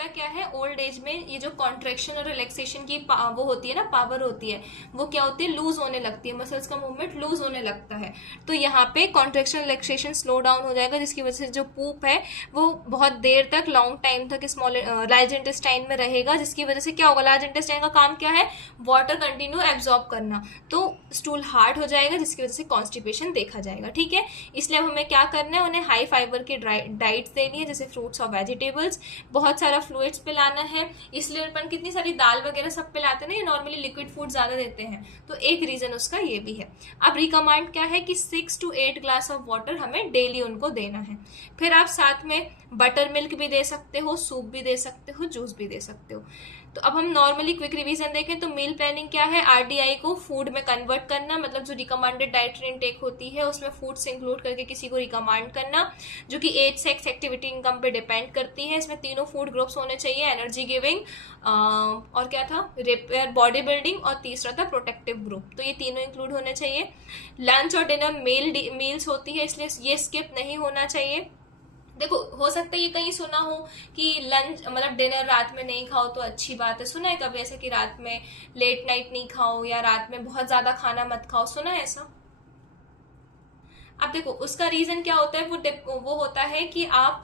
होता क्या है, ओल्ड एज में ये जो कॉन्ट्रेक्शन और रिलैक्सेशन की वो होती है ना, पावर होती है, वो क्या होती है, लूज होने लगती है, मसल्स का मूवमेंट लूज होने लगता है। तो यहाँ पे कॉन्ट्रेक्शन रिलैक्सेशन स्लो डाउन हो जाएगा, जिसकी वजह से जो पूप है वो बहुत देर तक, लॉन्ग टाइम तक स्मॉल लार्ज इंटेस्टाइन में रहेगा, जिसकी वजह से क्या होगा, लार्ज इंटेस्टाइन का काम क्या है, वाटर कंटिन्यू एब्जॉर्ब करना, तो स्टूल हार्ड हो जाएगा, जिसकी वजह से कॉन्स्टिपेशन देखा जाएगा। ठीक है, इसलिए अब हमें क्या करना है, उन्हें हाई फाइबर की डाइट्स देनी है, जैसे फ्रूट्स और वेजिटेबल्स, बहुत सारा फ्लूइड्स पिलाना है। इसलिए अपन कितनी सारी दाल वगैरह सब पिलाते हैं ना, ये नॉर्मली लिक्विड फूड ज्यादा देते हैं, तो एक रीजन उसका ये भी है। अब रिकमेंड क्या है कि 6 to 8 ग्लास ऑफ वाटर हमें डेली उनको देना है। फिर आप साथ में बटर मिल्क भी दे सकते हो, सूप भी दे सकते हो, जूस भी दे सकते हो। तो अब हम नॉर्मली क्विक रिवीजन देखें तो मील प्लानिंग क्या है, आरडीआई को फूड में कन्वर्ट करना, मतलब जो रिकमेंडेड डाइटरी इनटेक होती है उसमें फूड्स इंक्लूड करके किसी को रिकमेंड करना, जो कि एज, सेक्स, एक्टिविटी, इनकम पे डिपेंड करती है। इसमें तीनों फूड ग्रुप्स होने चाहिए, एनर्जी गिविंग, और क्या था, रिपेयर, बॉडी बिल्डिंग, और तीसरा था प्रोटेक्टिव ग्रुप। तो ये तीनों इंक्लूड होने चाहिए। लंच और डिनर मील्स होती है, इसलिए ये स्किप नहीं होना चाहिए। देखो, हो सकता है ये कहीं सुना हो कि लंच मतलब डिनर रात में नहीं खाओ तो अच्छी बात है, सुना है कभी ऐसे कि रात में लेट नाइट नहीं खाओ या रात में बहुत ज्यादा खाना मत खाओ, सुना है ऐसा? अब देखो, उसका रीजन क्या होता है, वो होता है कि आप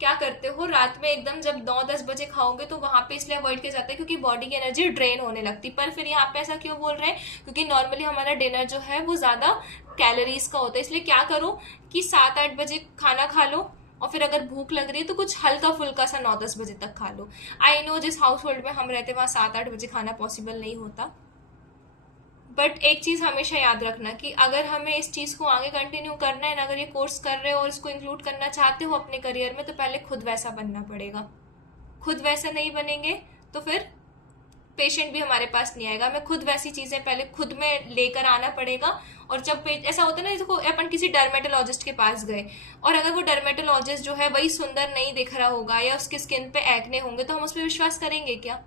क्या करते हो, रात में एकदम जब 9-10 बजे खाओगे तो वहां पे इसलिए अवॉइड किया जाता है क्योंकि बॉडी की एनर्जी ड्रेन होने लगती। पर फिर यहाँ पे ऐसा क्यों बोल रहे हैं, क्योंकि नॉर्मली हमारा डिनर जो है वो ज्यादा कैलोरीज का होता है। इसलिए क्या करो कि 7-8 बजे खाना खा लो, और फिर अगर भूख लग रही है तो कुछ हल्का फुल्का सा 9-10 बजे तक खा लो। आई नो जिस हाउस होल्ड में हम रहते हैं वहां 7-8 बजे खाना पॉसिबल नहीं होता, बट एक चीज हमेशा याद रखना कि अगर हमें इस चीज को आगे कंटिन्यू करना है, अगर ये कोर्स कर रहे हो और इसको इंक्लूड करना चाहते हो अपने करियर में, तो पहले खुद वैसा बनना पड़ेगा। खुद वैसा नहीं बनेंगे तो फिर पेशेंट भी हमारे पास नहीं आएगा। हमें खुद वैसी चीजें पहले खुद में लेकर आना पड़ेगा। और जब ऐसा होता है ना, देखो अपन किसी डर्मेटोलॉजिस्ट के पास गए और अगर वो डर्मेटोलॉजिस्ट जो है वही सुंदर नहीं दिख रहा होगा या उसकी स्किन पे एक्ने होंगे, तो हम उस पर विश्वास करेंगे क्या?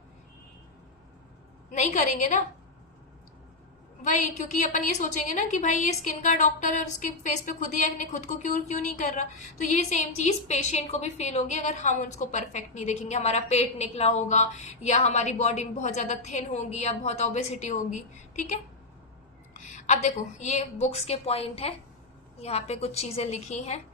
नहीं करेंगे ना। वही, क्योंकि अपन ये सोचेंगे ना कि भाई ये स्किन का डॉक्टर है और उसके फेस पे खुद ही एक्ने, खुद को क्यों नहीं कर रहा। तो ये सेम चीज पेशेंट को भी फील होगी अगर हम उसको परफेक्ट नहीं देखेंगे, हमारा पेट निकला होगा या हमारी बॉडी में बहुत ज्यादा थिन होगी या बहुत ओबेसिटी होगी। ठीक है, अब देखो ये बुक्स के पॉइंट है, यहाँ पे कुछ चीजें लिखी हैं,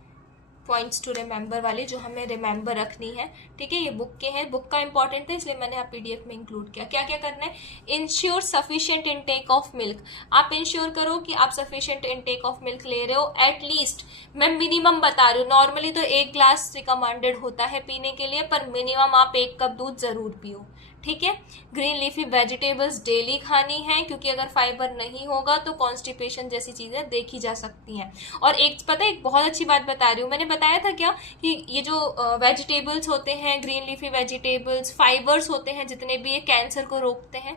पॉइंट्स टू रिमेंबर वाली, जो हमें रिमेंबर रखनी है। ठीक है, ये बुक के हैं, बुक का इंपॉर्टेंट है इसलिए मैंने आप पीडीएफ में इंक्लूड किया। क्या क्या करना है, ensure sufficient intake of milk. आप इंश्योर करो कि आप सफिशिएंट इनटेक ऑफ मिल्क ले रहे हो। एटलीस्ट, मैं मिनिमम बता रही हूँ, नॉर्मली तो 1 ग्लास रिकमेंडेड होता है पीने के लिए, पर मिनिमम आप 1 कप दूध जरूर पियो। ठीक है, ग्रीन लीफी वेजिटेबल्स डेली खानी है, क्योंकि अगर फाइबर नहीं होगा तो कॉन्स्टिपेशन जैसी चीजें देखी जा सकती हैं। और एक पता है, एक बहुत अच्छी बात बता रही हूँ, मैंने बताया था क्या कि ये जो वेजिटेबल्स होते हैं, ग्रीन लीफी वेजिटेबल्स, फाइबर्स होते हैं जितने भी, ये कैंसर को रोकते हैं।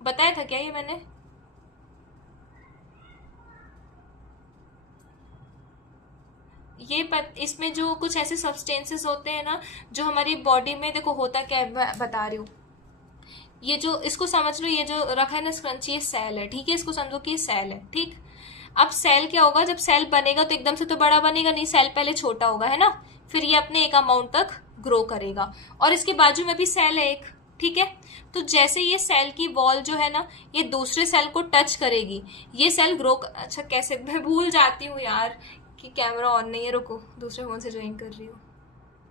बताया था क्या ये मैंने? इसमें जो कुछ ऐसे सब्सटेंसेस होते हैं ना जो हमारी बॉडी में, देखो होता क्या है बता रही हूँ, ये जो, इसको समझ लो, ये जो रखा है ना स्क्रंची, ये सेल है। ठीक है, इसको समझो कि ये सेल है। ठीक, अब सेल क्या होगा, जब सेल बनेगा तो एकदम से तो बड़ा बनेगा नहीं, सेल पहले छोटा होगा, है ना, फिर ये अपने एक अमाउंट तक ग्रो करेगा, और इसके बाजू में भी सेल है एक। ठीक है, तो जैसे ये सेल की वॉल जो है ना, ये दूसरे सेल को टच करेगी, ये सेल ग्रो अच्छा कैसे, मैं भूल जाती हूँ यार कि कैमरा ऑन नहीं है, रुको दूसरे फोन से ज्वाइन कर रही हूँ।